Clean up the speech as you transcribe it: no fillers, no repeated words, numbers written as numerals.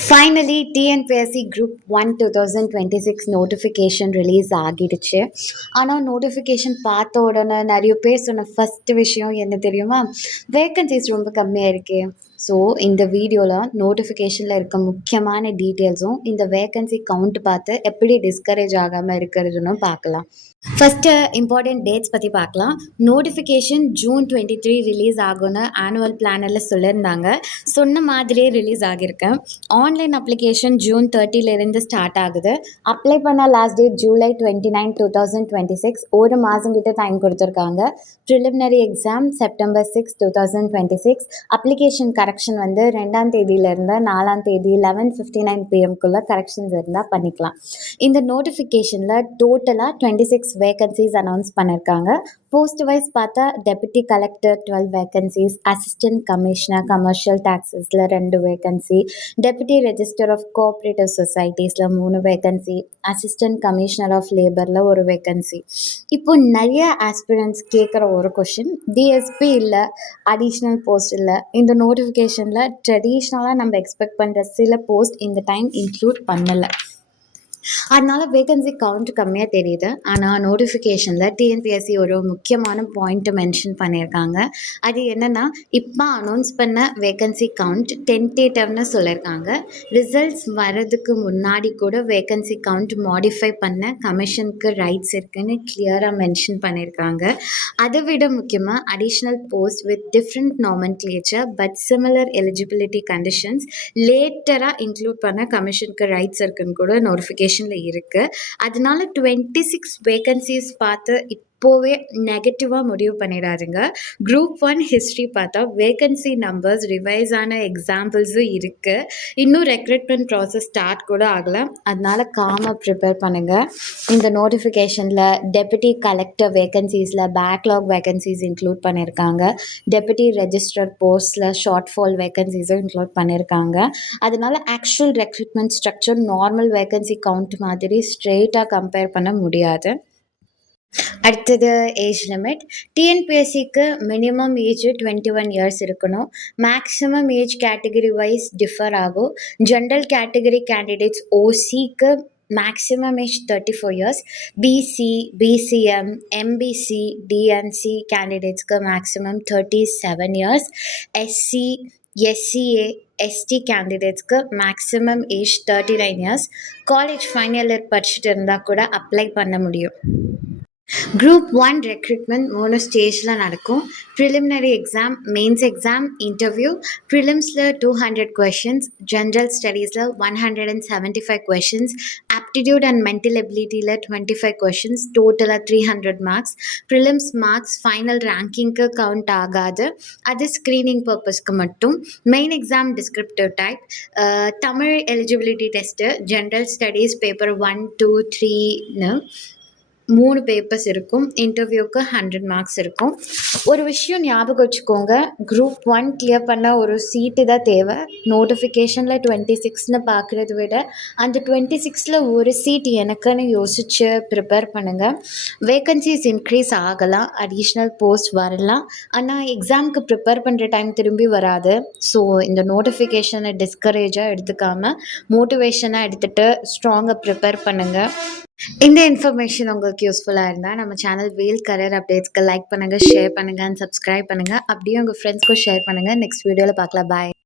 Finally TNPSC group 1 2026 notification release ஆகிடுச்சு. ஆனால் notification பார்த்த உடனே நிறைய பேர் சொன்ன ஃபஸ்ட்டு விஷயம் என்ன தெரியுமா? வேக்கன்சிஸ் ரொம்ப கம்மியாக இருக்கே. ஸோ இந்த வீடியோவில் நோட்டிஃபிகேஷனில் இருக்க முக்கியமான டீட்டெயில்ஸும் இந்த வேக்கன்சி கவுண்ட் பார்த்து எப்படி டிஸ்கரேஜ் ஆகாமல் இருக்கிறதுன்னு பார்க்கலாம். ஃபஸ்ட்டு இம்பார்ட்டன்ட் டேட்ஸ் பற்றி பார்க்கலாம். நோட்டிஃபிகேஷன் ஜூன் 23 ரிலீஸ் ஆகும்னு ஆனுவல் பிளானரில் சொல்லியிருந்தாங்க. சொன்ன மாதிரியே ரிலீஸ் ஆகியிருக்கேன். ஆன்லைன் அப்ளிகேஷன் ஜூன் 30லேருந்து ஸ்டார்ட் ஆகுது. அப்ளை பண்ண லாஸ்ட் டேட் ஜூலை 29, 2026. ஒரு மாதம் கிட்ட டைம் கொடுத்துருக்காங்க. Preliminary exam September 6, 2026. Application correction வந்து 2ஆம் தேதியிலேருந்து 4ஆம் தேதி 11:59 PM கரெக்ஷன்ஸ் இருந்தால் பண்ணிக்கலாம். இந்த நோட்டிஃபிகேஷனில் டோட்டலாக 26 வேகன்சிஸ் அனௌன்ஸ் பண்ணியிருக்காங்க. போஸ்ட் வைஸ் பார்த்தா deputy collector 12 vacancies, assistant commissioner commercial டாக்ஸஸில் 2 vacancy, deputy register of cooperative சொசைட்டிஸில் 3 வேகன்சி, அசிஸ்டன்ட் கமிஷனர் ஆஃப் லேபரில் 1 வேகன்சி. இப்போ நிறைய ஆஸ்பிரன்ஸ் கேட்குற ஒரு கொஷின், டிஎஸ்பி இல்லை, அடிஷ்னல் போஸ்ட் இல்லை. இந்த நோட்டிஃபிகேஷனில் ட்ரெடிஷ்னலாக நம்ம எக்ஸ்பெக்ட் பண்ணுற சில போஸ்ட் இந்த டைம் இன்க்ளூட் பண்ணலை. அதனால வேகன்சி கவுண்ட் கம்மியாக தெரியுது. ஆனால் நோட்டிஃபிகேஷனில் டிஎன்பிஎஸ்சி ஒரு முக்கியமான பாயிண்ட்டை மென்ஷன் பண்ணியிருக்காங்க. அது என்னென்னா, இப்போ அனௌன்ஸ் பண்ண வேகன்சி கவுண்ட் டென்டேட்டிவ்னு சொல்லியிருக்காங்க. ரிசல்ட்ஸ் வர்றதுக்கு முன்னாடி கூட வேகன்சி கவுண்ட் மாடிஃபை பண்ண கமிஷனுக்கு ரைட்ஸ் இருக்குன்னு கிளியராக மென்ஷன் பண்ணியிருக்காங்க. அதை விட முக்கியமாக additional post with different nomenclature but similar eligibility conditions லேட்டராக இன்க்ளூட் பண்ண கமிஷனுக்கு ரைட்ஸ் இருக்குன்னு கூட நோட்டிஃபிகேஷனில் இருக்குது. அதனால 26 வேகன்சிஸ் பார்த்து இப்போவே நெகட்டிவாக முடிவு பண்ணிடாதுங்க. குரூப் 1 ஹிஸ்ட்ரி பார்த்தா வேகன்சி நம்பர்ஸ் ரிவைஸ் ஆன எக்ஸாம்பிள்ஸும் இருக்குது. இன்னும் ரெக்ரூட்மெண்ட் ப்ராசஸ் ஸ்டார்ட் கூட ஆகலை. அதனால காமாக ப்ரிப்பேர் பண்ணுங்கள். இந்த நோட்டிஃபிகேஷனில் டெபுட்டி கலெக்டர் வேகன்சிஸில் பேக்லாக் வேகன்சிஸ் இன்க்ளூட் பண்ணியிருக்காங்க. டெபுட்டி ரெஜிஸ்டர் போஸ்ட்டில் ஷார்ட் ஃபால் வேகன்சிஸும் இன்க்ளூட் பண்ணியிருக்காங்க. அதனால actual recruitment structure normal vacancy count மாதிரி ஸ்ட்ரெயிட்டாக கம்பேர் பண்ண முடியாது. அடுத்தது ஏஜ் லிமிட். டிஎன்பிஎஸ்சிக்கு மினிமம் ஏஜ் 21 இயர்ஸ் இருக்கணும். Maximum age category wise differ ஆகும். ஜென்ரல் கேட்டகரி கேண்டிடேட்ஸ் ஓசிக்கு maximum age 34 years, BC, BCM, MBC, DNC கேண்டிடேட்ஸ்க்கு maximum 37 years, SC, SCA, ST கேண்டிடேட்ஸ்க்கு maximum age 39 years. College final year படிச்சுட்டு இருந்தால் கூட apply பண்ண முடியும். குரூப் 1 ரெக்ரூட்மெண்ட் 3 ஸ்டேஜில் நடக்கும். Preliminary exam, mains exam, interview. ப்ரிலிம்ஸில் 200 கொஷின்ஸ், ஜென்ரல் ஸ்டடீஸில் 175 கொஷின்ஸ், ஆப்டிடியூட் அண்ட் மென்டல் எபிலிட்டியில் 25 கொஷின்ஸ், டோட்டலாக 300 மார்க்ஸ். ப்ரிலிம்ஸ் மார்க்ஸ் ஃபைனல் ரேங்கிங்க்கு கவுண்ட் ஆகாது. அது ஸ்க்ரீனிங் பர்பஸ்க்கு மட்டும். Main exam descriptive type. Tamil eligibility test, general studies paper 1, 2, 3ன்னு 3 பேப்பர்ஸ் இருக்கும். இன்டர்வியூக்கு 100 மார்க்ஸ் இருக்கும். ஒரு விஷயம் ஞாபகம் வச்சுக்கோங்க, குரூப் 1 கிளியர் பண்ண ஒரு சீட்டு தான் தேவை. நோட்டிஃபிகேஷனில் 26ன்னு பார்க்குறத விட அந்த 26ல் ஒரு சீட் எனக்குன்னு யோசித்து ப்ரிப்பேர் பண்ணுங்கள். வேக்கன்சிஸ் இன்க்ரீஸ் ஆகலாம், அடிஷ்னல் போஸ்ட் வரலாம். ஆனால் எக்ஸாமுக்கு ப்ரிப்பேர் பண்ணுற டைம் திரும்பி வராது. ஸோ இந்த நோட்டிஃபிகேஷனை டிஸ்கரேஜாக எடுத்துக்காமல் மோட்டிவேஷனாக எடுத்துகிட்டு ஸ்ட்ராங்காக ப்ரிப்பேர் பண்ணுங்கள். இந்த இன்ஃபர்மேஷன் உங்களுக்கு யூஸ்ஃபுல்லாக இருந்தால் நம்ம சேனல் வேல் கரியர் அப்டேட்ஸ்க்கு லைக் பண்ணுங்கள், ஷேர் பண்ணுங்கள் அண்ட் சப்ஸ்கிரைப் பண்ணுங்கள். அப்படியே உங்கள் ஃப்ரெண்ட்ஸ்க்கும் ஷேர் பண்ணுங்கள். நெக்ஸ்ட் வீடியோவில் பார்க்கலாம். பாய்.